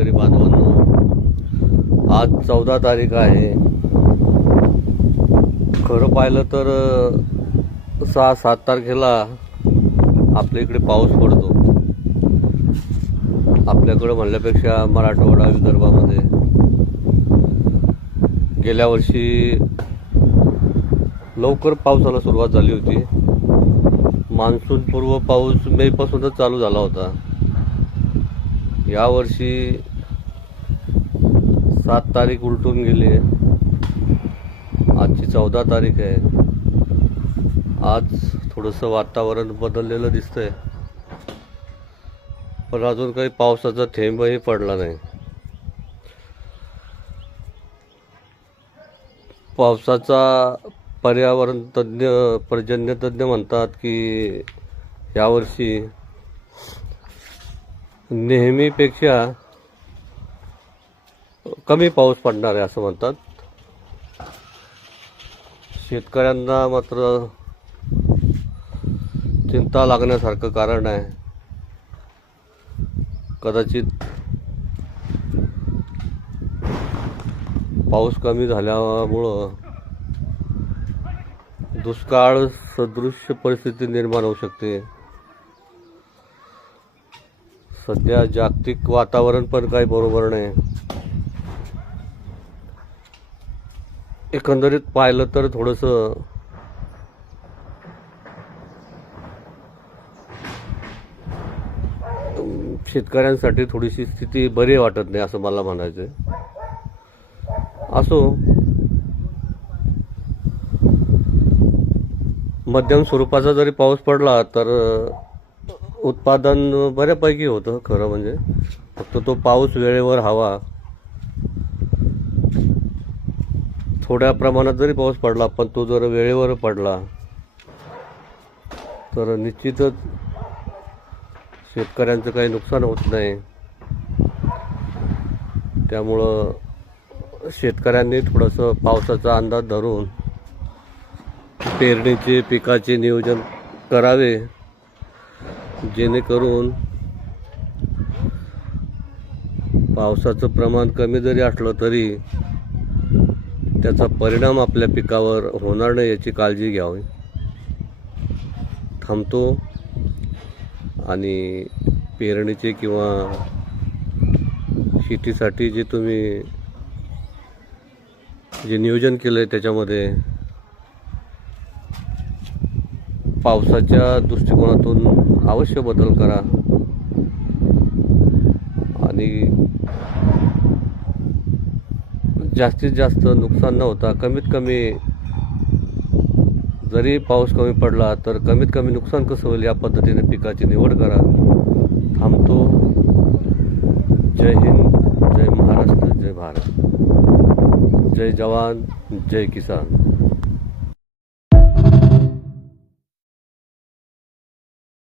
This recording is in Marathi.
शेतकरी बांधवांनो, आज 14 तारीख आहे. खरं पाहिलं तर 6-7 तारखेला आपल्या इकडे पाऊस पडतो. आपल्याकडं म्हणल्यापेक्षा मराठवाडा विदर्भामध्ये गेल्या वर्षी लवकर पावसाला सुरुवात झाली होती. मान्सून पूर्व पाऊस मेपासूनच चालू झाला होता. यावर्षी 7 तारीख उलटून गेली. आजची 14 तारीख आहे. आज थोडंसं वातावरण बदललेलं दिसतंय, पण अजून काही पावसाचा थेंबही पडला नाही. पावसाचा पर्यावरण तज्ज्ञ पर्जन्य तज्ज्ञ म्हणतात की यावर्षी नेहमीपेक्षा कमी पाऊस पडणार आहे असं म्हणतात. शेतकऱ्यांना मात्र चिंता लागण्यासारखं कारण आहे. कदाचित पाऊस कमी झाल्यामुळं दुष्काळ सदृश परिस्थिती निर्माण होऊ शकते. सध्या जागतिक वातावरण पण काही बरोबर नाही. एकंदरीत पाहिलं तर थोडंसं शेतकऱ्यांसाठी थोडीशी स्थिती बरी वाटत नाही असं मला म्हणायचं आहे. असो, मध्यम स्वरूपाचा जरी पाऊस पडला तर उत्पादन बऱ्यापैकी होतं. खरं म्हणजे फक्त तो पाऊस वेळेवर हवा. थोड्या प्रमाणात जरी पाऊस पडला पण तो जर वेळेवर पडला तर निश्चितच शेतकऱ्यांचं काही नुकसान होत नाही. त्यामुळं शेतकऱ्यांनी थोडंसं पावसाचा अंदाज धरून पेरणीचे पिकाचे नियोजन करावे, जेणेकरून पावसाचं प्रमाण कमी जरी असलं तरी त्याचा परिणाम आपल्या पिकावर होणार नाही याची काळजी घ्यावी. थांबतो आणि पेरणीचे किंवा शेतीसाठी जे तुम्ही जे नियोजन केलं आहे त्याच्यामध्ये पावसाच्या दृष्टिकोनातून अवश्य बदल करा आणि जास्तीत जास्त नुकसान न होता कमीत कमी जरी पाऊस कमी पडला तर कमीत कमी नुकसान कसं होईल या पद्धतीने पिकाची निवड करा. थांबतो. जय हिंद, जय महाराष्ट्र, जय भारत, जय जवान, जय किसान.